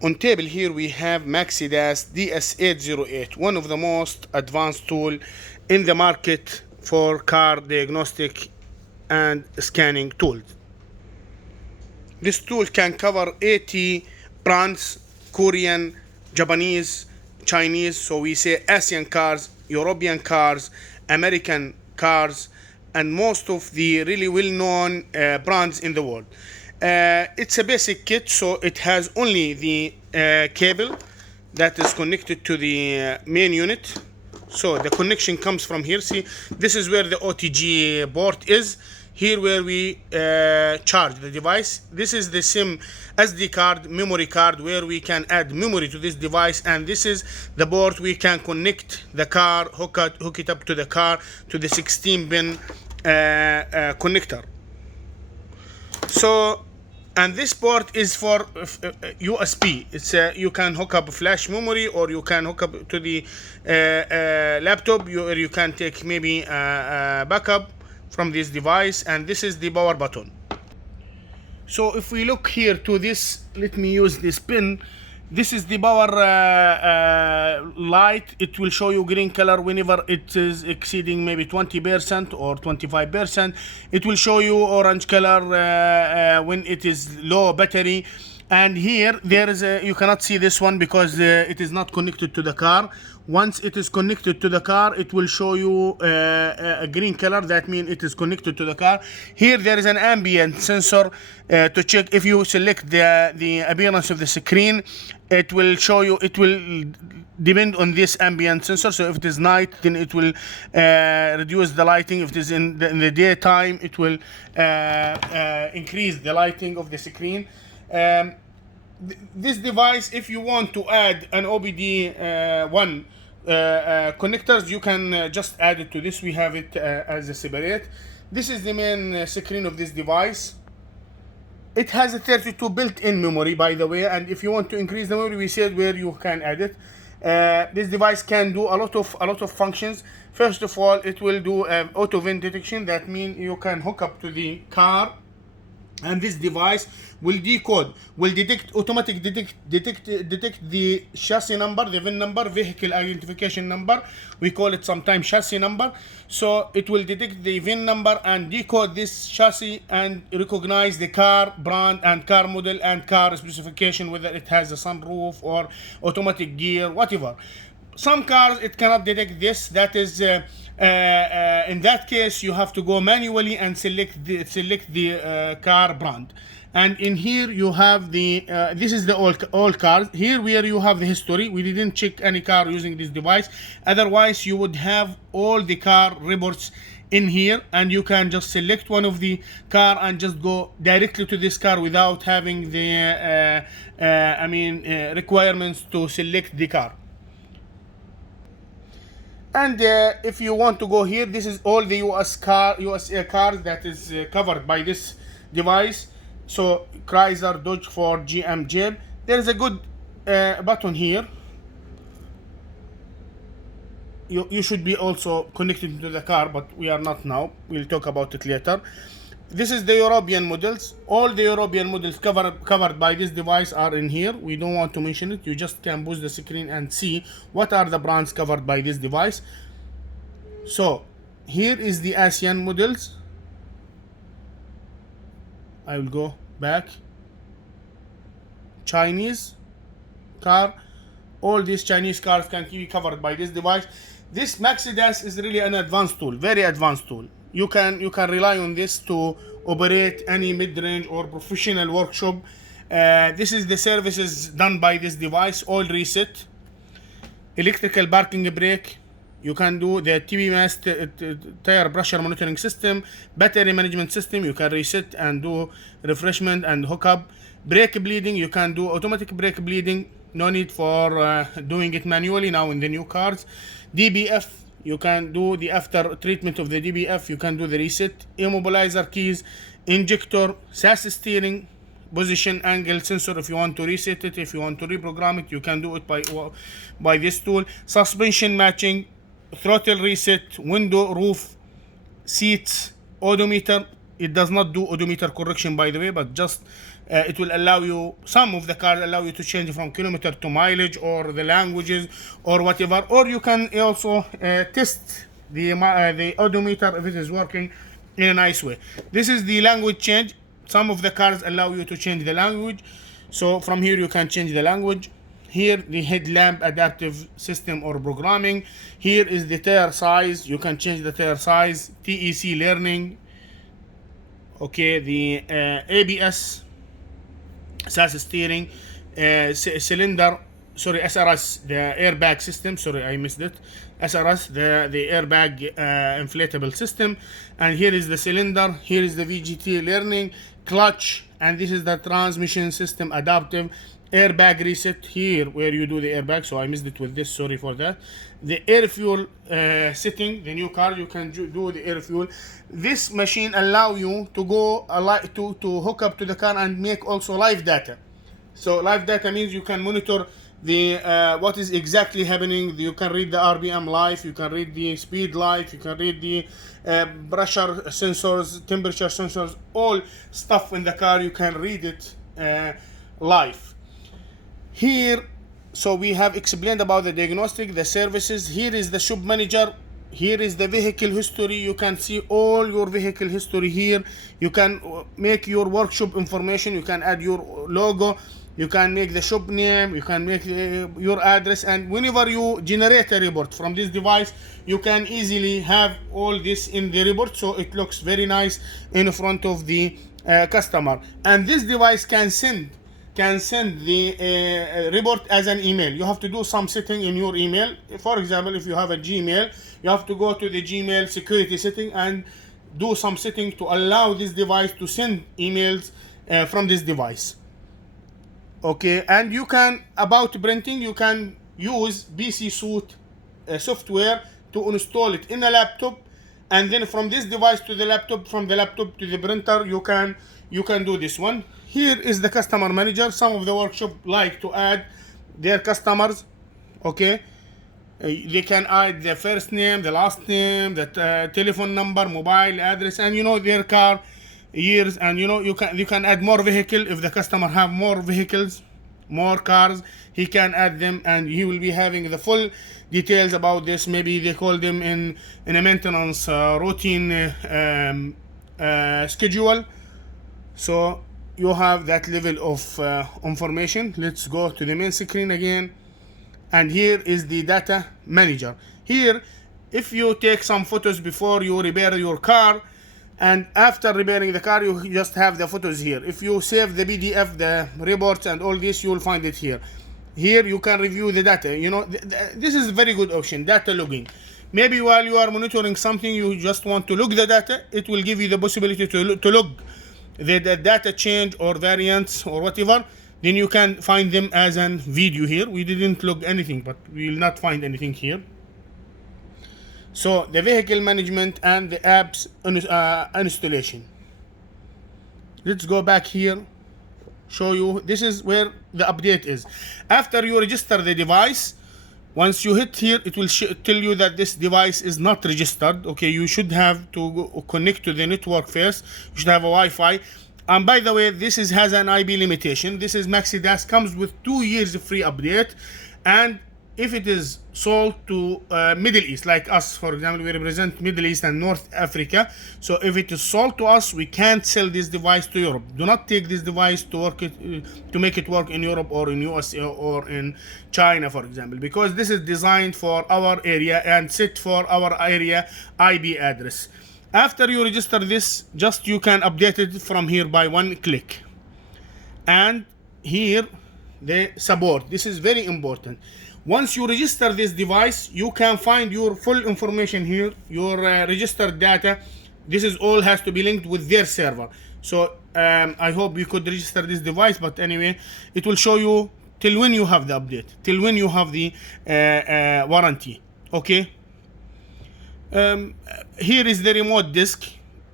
On table here we have Maxidas DS808, one of the most advanced tool in the market for car diagnostic and scanning tools. This tool can cover 80 brands: Korean, Japanese, Chinese, so we say Asian cars, European cars, American cars, and most of the really well-known brands in the world. It's a basic kit, so it has only the cable that is connected to the main unit. So the connection comes from here. See, this is where the OTG port is. Here where we charge the device. This is the SIM SD card, memory card, where we can add memory to this device, and this is the board we can connect the car, hook it up to the car, to the 16-pin connector. So, and this port is for USB. It's you can hook up flash memory, or you can hook up to the laptop, or you can take maybe a backup from this device. And this is the power button. So if we look here to this, let me use this pin. This is the power light. It will show you green color whenever it is exceeding maybe 20% or 25%. It will show you orange color when it is low battery. And here there is you cannot see this one because it is not connected to the car. Once it is connected to the car, it will show you a green color. That means it is connected to the car. Here there is an ambient sensor to check. If you select the appearance of the screen, it will show you, it will depend on this ambient sensor. So if it is night, then it will reduce the lighting. If it is in the daytime, it will increase the lighting of the screen. This device, if you want to add an OBD1 connectors, you can just add it to this. We have it as a separate. This is the main screen of this device. It has a 32 built-in memory, by the way, and if you want to increase the memory, we said where you can add it. This device can do a lot of functions. First of all, it will do auto vent detection. That means you can hook up to the car, and this device will decode, will automatically detect the chassis number, the VIN number, vehicle identification number. We call it sometimes chassis number. So it will detect the VIN number and decode this chassis and recognize the car brand and car model and car specification, whether it has a sunroof or automatic gear, whatever. Some cars it cannot detect this. That is in that case you have to go manually and select the car brand. And in here you have the this is the all cars. Here where you have the history. We didn't check any car using this device. Otherwise you would have all the car reports in here, and you can just select one of the car and just go directly to this car without having the requirements to select the car. And if you want to go here, this is all the USA cars that is covered by this device. So Chrysler, Dodge, Ford, GM, Jeep. There is a good button here. You should be also connected to the car, but we are not now. We'll talk about it later. This is the European models. All the European models covered by this device are in here. We don't want to mention it. You just can boost the screen and see what are the brands covered by this device. So here is the Asian models. I will go back. Chinese car. All these Chinese cars can be covered by this device. This Maxidas is really an advanced tool, very advanced tool. You can rely on this to operate any mid-range or professional workshop. This is the services done by this device: oil reset, electrical parking brake. You can do the TPMS, tire pressure monitoring system, battery management system. You can reset and do refreshment and hookup. Brake bleeding, you can do automatic brake bleeding. No need for doing it manually now in the new cars. DBF, you can do the after treatment of the DBF. You can do the reset. Immobilizer keys, injector, SAS steering, position angle sensor. If you want to reset it, if you want to reprogram it, you can do it by this tool. Suspension matching, throttle reset, window, roof, seats, odometer. It does not do odometer correction, by the way, but just it will allow you, some of the cars allow you to change from kilometer to mileage or the languages or whatever, or you can also test the odometer if it is working in a nice way. This is the language change. Some of the cars allow you to change the language, so from here you can change the language. Here the headlamp adaptive system or programming. Here is the tire size, you can change the tire size. TEC learning, okay, the ABS, SAS steering, cylinder, sorry, SRS, the airbag system, sorry I missed it, SRS, the airbag inflatable system. And here is the cylinder, here is the VGT learning, clutch, and this is the transmission system adaptive, airbag reset here where you do the airbag, so I missed it with this, sorry for that. The air fuel setting, the new car you can do the air fuel. This machine allow you to go to hook up to the car and make also live data. So live data means you can monitor the what is exactly happening. You can read the RPM live, you can read the speed live, you can read the pressure sensors, temperature sensors, all stuff in the car, you can read it live. Here, so we have explained about the diagnostic, the services. Here is the shop manager. Here is the vehicle history. You can see all your vehicle history here. You can make your workshop information. You can add your logo. You can make the shop name. You can make your address. And whenever you generate a report from this device, you can easily have all this in the report. So it looks very nice in front of the customer. And this device can send the report as an email. You have to do some setting in your email. For example, if you have a Gmail, you have to go to the Gmail security setting and do some setting to allow this device to send emails from this device. Okay, and you can, about printing, you can use BC Suite software to install it in a laptop, and then from this device to the laptop, from the laptop to the printer, you can do this one. Here is the customer manager. Some of the workshop like to add their customers, okay. They can add the first name, the last name, the telephone number, mobile address, and their car years, and you can add more vehicle. If the customer have more vehicles, more cars, he can add them, and he will be having the full details about this. Maybe they call them in a maintenance routine schedule. So you have that level of information. Let's go to the main screen again, and here is the data manager. Here, if you take some photos before you repair your car, and after repairing the car, you just have the photos here. If you save the PDF, the reports and all this, you will find it here. Here you can review the data. This is a very good option, data logging. Maybe while you are monitoring something, you just want to log the data. It will give you the possibility to log the data change or variants or whatever. Then you can find them as a video here. We didn't log anything, but we will not find anything here. So the vehicle management and the apps installation. Let's go back here, show you. This is where the update is. After you register the device, once you hit here, it will tell you that this device is not registered. Okay, you should have to connect to the network first. You should have a Wi-Fi. And by the way, this has an IP limitation. This is Maxidas, comes with 2 years free update. And if it is sold to Middle East, like us, for example, we represent Middle East and North Africa. So if it is sold to us, we can't sell this device to Europe. Do not take this device to make it work in Europe or in USA or in China, for example, because this is designed for our area and set for our area IP address. After you register this, just you can update it from here by one click. And here, the support. This is very important. Once you register this device, you can find your full information here, your registered data. This is all has to be linked with their server. So I hope you could register this device, but anyway, it will show you till when you have the update, till when you have the warranty. Okay. Here is the remote disk.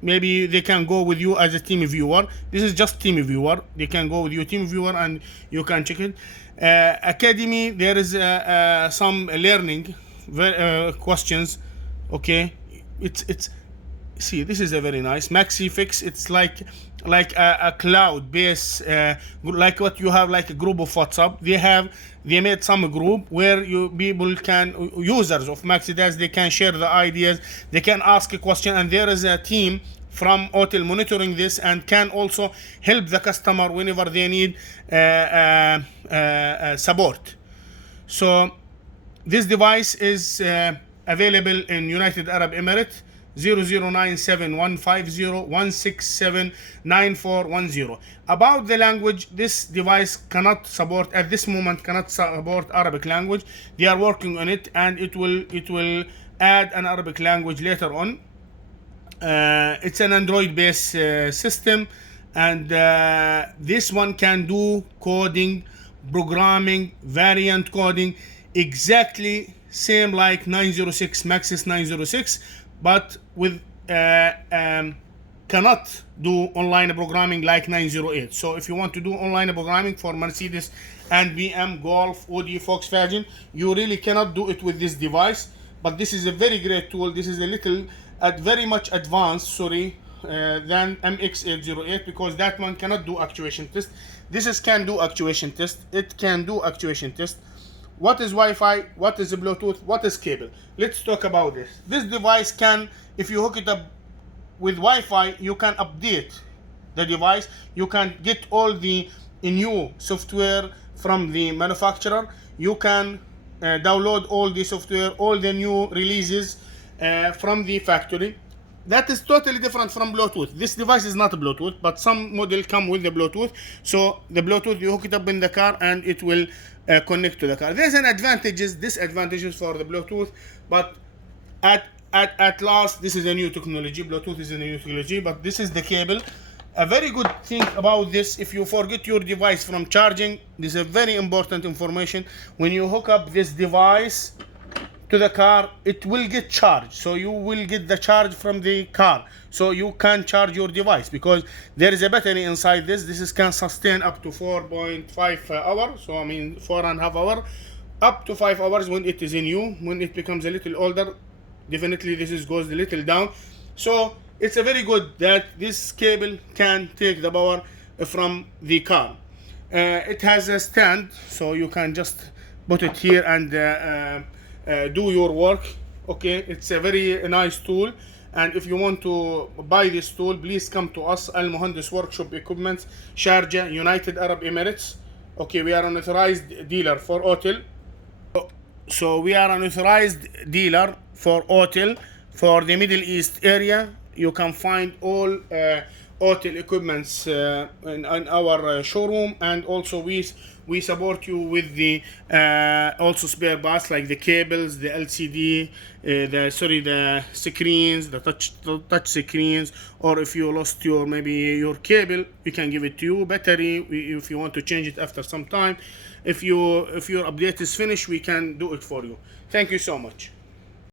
Maybe they can go with you as a team viewer. This is just team viewer. They can go with you team viewer and you can check it. Academy, there is some learning questions. Okay, it's see, this is a very nice MaxiFix. It's like a cloud base, like what you have, like a group of WhatsApp. They made some group where users of Maxidas, they can share the ideas, they can ask a question, and there is a team from Autel monitoring this and can also help the customer whenever they need support. So this device is available in United Arab Emirates, 00971501679410. About the language, this device cannot support at this moment, cannot support Arabic language. They are working on it, and it will add an Arabic language later on. It's an Android based system, and this one can do coding, programming, variant coding, exactly same like 906 Maxis 906, but with cannot do online programming like 908. So if you want to do online programming for Mercedes and BM, Golf, Audi, Volkswagen, you really cannot do it with this device. But this is a very great tool. This is a little very much advanced, than MX808, because that one cannot do actuation test. This can do actuation test. It can do actuation test. What is Wi-Fi? What is Bluetooth? What is cable? Let's talk about this. This device can, if you hook it up with Wi-Fi, you can update the device. You can get all the new software from the manufacturer. You can download all the software, all the new releases from the factory. That is totally different from Bluetooth. This device is not Bluetooth, but some model come with the Bluetooth. So the Bluetooth, you hook it up in the car and it will connect to the car. There's an advantages, disadvantages for the Bluetooth, but at last, this is a new technology. Bluetooth is a new technology, but this is the cable. A very good thing about this, if you forget your device from charging, this is a very important information. When you hook up this device to the car, it will get charged. So you will get the charge from the car. So you can charge your device because there is a battery inside this. This can sustain up to 4.5 hours. So I mean 4.5 hours, up to 5 hours when it is new. When it becomes a little older, definitely this goes a little down. So it's a very good that this cable can take the power from the car. It has a stand, so you can just put it here and do your work. Okay, it's a very nice tool, and if you want to buy this tool, please come to us, Al Muhandis Workshop Equipment, Sharjah, United Arab Emirates. Okay, we are an authorized dealer for Autel. So we are an authorized dealer for Autel for the Middle East area. You can find all Autel equipments in our showroom, and also we support you with the also spare parts like the cables, the LCD, the screens, the touch screens, or if you lost maybe your cable, we can give it to you. Battery, if you want to change it after some time, if your update is finished, we can do it for you. Thank you so much.